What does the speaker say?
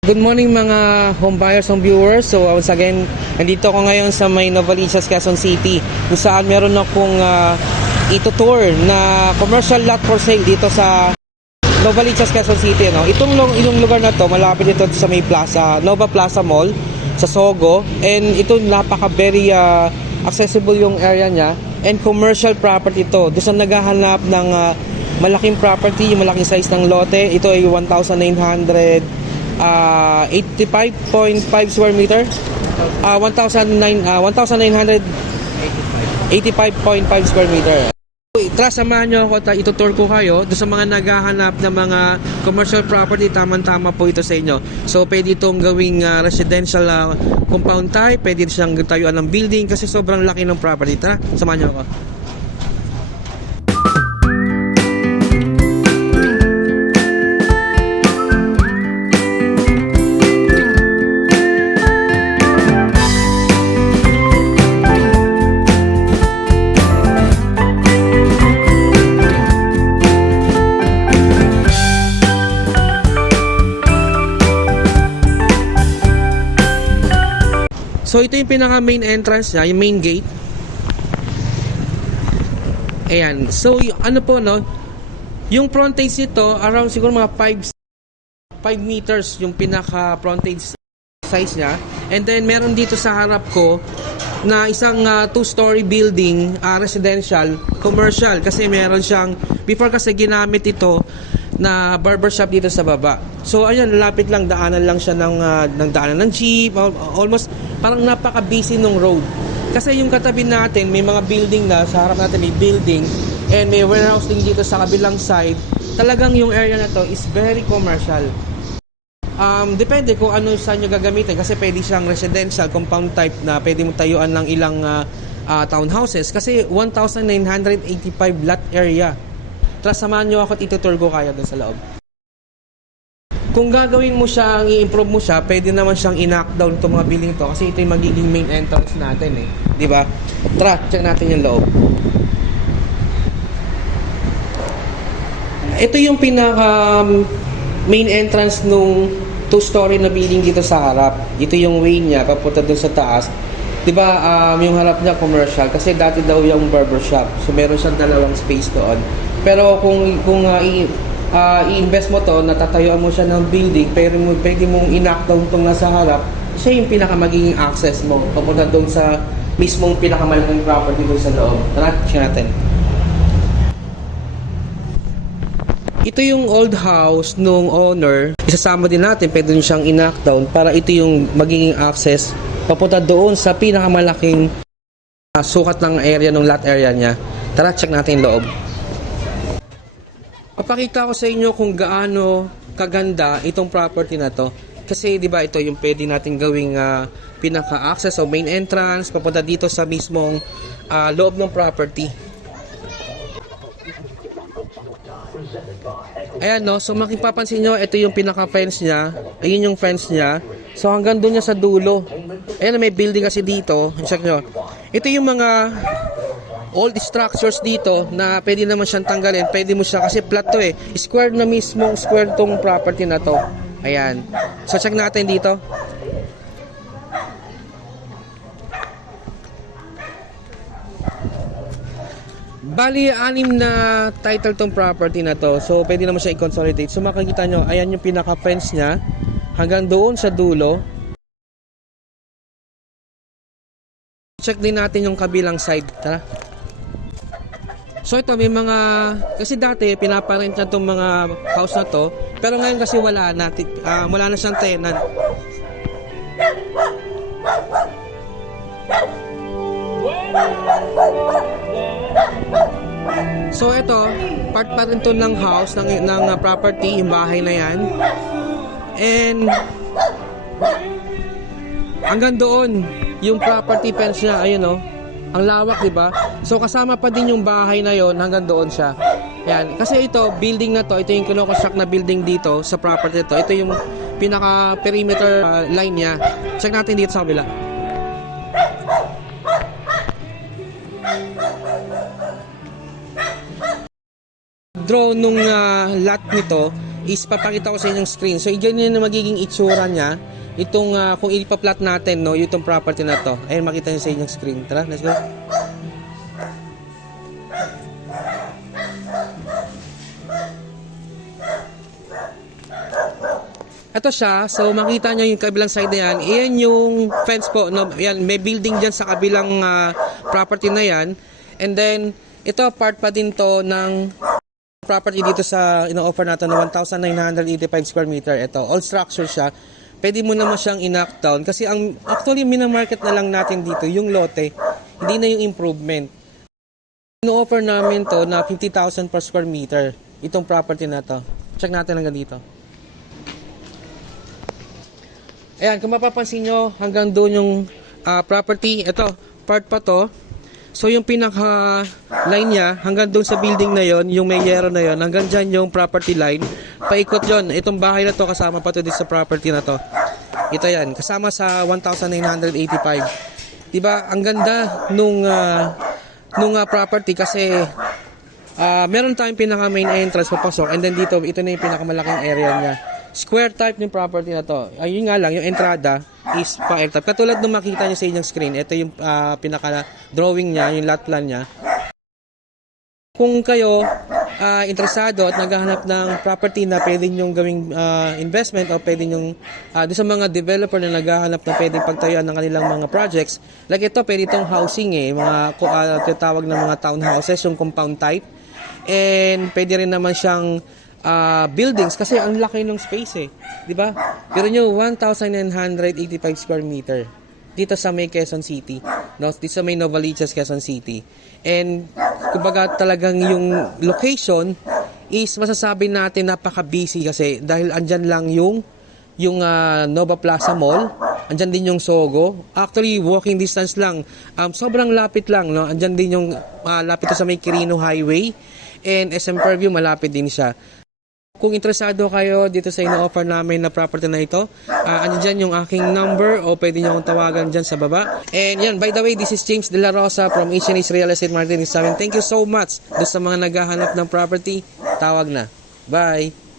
Good morning mga home buyers, home viewers. So once again, nandito ako ngayon sa may Novaliches, Quezon City, kung saan meron akong itutour na commercial lot for sale dito sa Novaliches, Quezon City. No? Itong lugar na to, malapit dito sa may plaza, Nova Plaza Mall, sa Sogo. And ito very accessible yung area niya. And commercial property to. Doon sa naghahanap ng malaking property, yung malaking size ng lote, ito ay 1,985.5 square meter, 1,985.5 square meter. Tara, samahan nyo ako at itutour ko kayo doon sa mga naghahanap ng mga commercial property. Tama-tama po ito sa inyo. So pwede itong gawing residential compound type, pwede siyang tayuan ng building kasi sobrang laki ng property. Tara, samahan nyo ako. So ito yung pinaka main entrance niya, yung main gate. Ayan. So ano po no, yung frontage nito around siguro mga 5 meters yung pinaka frontage size niya. And then meron dito sa harap ko na isang 2-story building, residential, commercial, kasi meron siyang before kasi ginamit ito na barbershop dito sa baba. So ayan, lapit lang, daanan lang siya ng daanan ng jeep, almost parang napaka-busy ng road. Kasi yung katabi natin, may mga building na, sa harap natin may building, and may warehouse din dito sa kabilang side. Talagang yung area na to is very commercial. Depende kung ano saan nyo gagamitin, kasi pwede siyang residential, compound type na pwede mo tayuan ng ilang townhouses. Kasi 1,985 lot area. Tara, samahan nyo ako at itutour ko kaya doon sa loob. Kung gagawin mo siya, i-improve mo siya, pwede naman siyang i-knock down itong mga building to kasi ito yung magiging main entrance natin di ba? Tara, check natin yung loob. Ito yung pinaka main entrance nung 2-story na building dito sa harap. Ito yung way niya papunta doon sa taas. Di ba, yung harap niya commercial kasi dati daw yung barbershop. So meron siyang dalawang space doon. Pero kung i-invest mo to, natatayuan mo siya ng building, pero pwede mong i-knock down itong nasa harap, siya yung pinaka magiging access mo papunta doon sa mismong pinakamalaking property doon sa loob. Tara, check natin. Ito yung old house nung owner. Isasama din natin, pwede nyo siyang i-knock down para ito yung magiging access papunta doon sa pinakamalaking sukat ng area, ng lot area niya. Tara, check natin yung loob. Papakita ko sa inyo kung gaano kaganda itong property na to. Kasi 'di ba ito yung pwede natin gawing pinaka-access o main entrance papunta dito sa mismong loob ng property. Ayan no, so makipapansin nyo, ito yung pinaka-fence niya. Ayun yung fence niya. So hanggang doon niya sa dulo. Ayan, may building kasi dito. Check nyo. Ito yung mga old structures dito na pwede naman siyang tanggalin. Pwede mo siya kasi flat to square na mismo, square tong property na to. Ayan. So check natin dito. Bali, 6 na title tong property na to. So pwede naman siya i-consolidate. So makikita nyo, ayan yung pinaka-fence niya hanggang doon sa dulo. Check din natin yung kabilang side. Tara. So ito may mga, kasi dati pinaparent na itong mga house na to, pero ngayon kasi wala na siyang tenant. So ito, part pa rin to ng house, ng property, yung bahay na yan. And hanggang doon, yung property fence niya, ayun o. Ang lawak, di ba? So kasama pa din yung bahay na yon hanggang doon siya. Yan. Kasi ito, building na to, ito yung kino-construct na building dito sa property to. Ito yung pinaka perimeter line niya. Check natin dito sa kabila. Draw nung lot nito is papakita ko sa inyong screen. So, ganyan na magiging itsura niya. Itong, kung ipa-plot natin, no, itong property na to. Ayun, makita niyo sa inyong screen. Tara, let's go. Ito siya, so makita nyo yung kabilang side na yan. Iyan yung fence po, no? Yan, may building dyan sa kabilang property na yan. And then, ito part pa din to ng property dito sa ino-offer natin na 1,985 square meter. Ito, all structure siya. Pwede mo naman siyang i-knock down. Kasi actually, minamarket na lang natin dito yung lote. Hindi na yung improvement. Ino-offer namin to na 50,000 per square meter. Itong property na to. Check natin hanggang dito. Ayan, kung mapapansin nyo, hanggang doon yung property, ito, part pa to. So, yung pinaka-line niya, hanggang doon sa building na yon, yung may yero na yon, hanggang dyan yung property line. Paikot yon. Itong bahay na to, kasama pa to dito sa property na to. Ito yan, kasama sa 1,985. Diba, ang ganda nung property kasi meron tayong pinaka-main entrance papasok, and then dito, ito na yung pinakamalaking area niya. Square type ng property na to. Ayun nga lang, yung entrada is pa-air type. Katulad nung makita nyo sa inyong screen, ito yung pinaka-drawing niya, yung lot plan niya. Kung kayo interesado at naghahanap ng property na pwede nyong gawing investment o pwede nyong doon sa mga developer na naghahanap na pwede pagtayuan ng kanilang mga projects, like ito, pwede itong housing mga tinatawag ng mga townhouses, yung compound type. And pwede rin naman siyang buildings kasi ang laki ng space di ba? Pero nyo 1,985 square meter dito sa may Quezon City, no? Dito sa may Novaliches, Quezon City. And kumbaga talagang yung location is masasabi natin napaka-busy kasi dahil andyan lang yung Nova Plaza Mall, andyan din yung Sogo. Actually, walking distance lang. Sobrang lapit lang, no? Andyan din yung lapit sa may Quirino Highway, and SM Fairview malapit din siya. Kung interesado kayo dito sa ino-offer namin na property na ito, andyan dyan yung aking number o pwede nyo akong tawagan dyan sa baba. And yan, by the way, this is James De La Rosa from H&H Real Estate Marketing. Thank you so much doon sa mga naghahanap ng property. Tawag na. Bye!